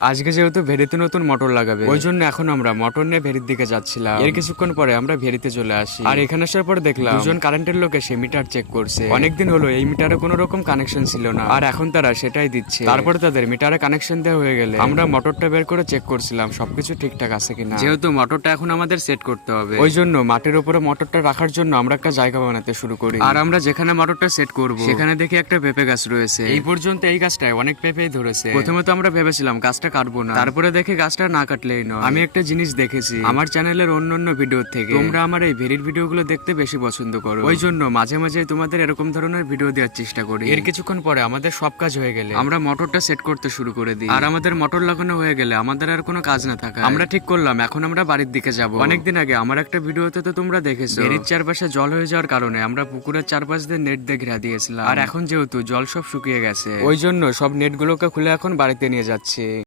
আজকে যেহেতু ভেরিতে নতুন মোটর লাগাবে, ওই জন্য এখন আমরা মোটর নিয়ে ভেরির দিকে যাচ্ছিলাম। এর কিছুক্ষণ পরে আমরা ভেরিতে চলে আসি, আর এখানে আসার পর দেখলাম দুজন কারেন্টের লোক এসে মিটার চেক করছে। অনেকদিন হলো এই মিটারে কোনো রকম কানেকশন ছিল না, আর এখন তারা সেটাই দিচ্ছে। তারপরে তাদের মিটারে কানেকশন দেওয়া হয়ে গেলে আমরা মোটরটা বের করে চেক করছিলাম সবকিছু ঠিকঠাক আছে কিনা। যেহেতু মোটরটা এখন আমাদের সেট করতে হবে, ওই জন্য মাটির উপরে মোটরটা রাখার জন্য আমরা একটা জায়গা বানাতে শুরু করি। আর আমরা যেখানে মোটরটা সেট করব সেখানে দেখি একটা পেঁপে গাছ রয়েছে। এই পর্যন্ত এই গাছটায় অনেক পেঁপেই ধরেছে। প্রথমে তো আমরা ভেবেছিলাম গাছটা কাটবো না, তারপরে দেখে গাছটা না কাটলেই নয়। আমি একটা জিনিস দেখেছি আমার চ্যানেলের অন্যান্য ভিডিও থেকে, তোমরা আমার এই ভেরির ভিডিওগুলো দেখতে বেশি পছন্দ করো, ওই জন্য মাঝে মাঝে তোমাদের এরকম ধরনের ভিডিও দেওয়ার চেষ্টা করি। এর কিছুক্ষণ পরে আমাদের সব কাজ হয়ে গেলে আমরা মোটরটা সেট করতে শুরু করে দিই। আর আমাদের মোটর লাগানো হয়ে গেলে আমাদের আর কোনো কাজ না থাকা আমরা ঠিক করলাম এখন আমরা বাড়ির দিকে যাব। অনেকদিন আগে আমার একটা ভিডিওতে তো তোমরা দেখেছো ভেরির চারপাশে জল হয়ে যাওয়ার কারণে আমরা পুকুরের চারপাশ দিয়ে নেট দিয়ে ঘেরা দিয়েছিলাম। আর এখন যেহেতু জল সব শুকিয়ে গেছে, ওই জন্য সব নেটগুলোকে খুলে এখন বাড়িতে নিয়ে যাচ্ছি।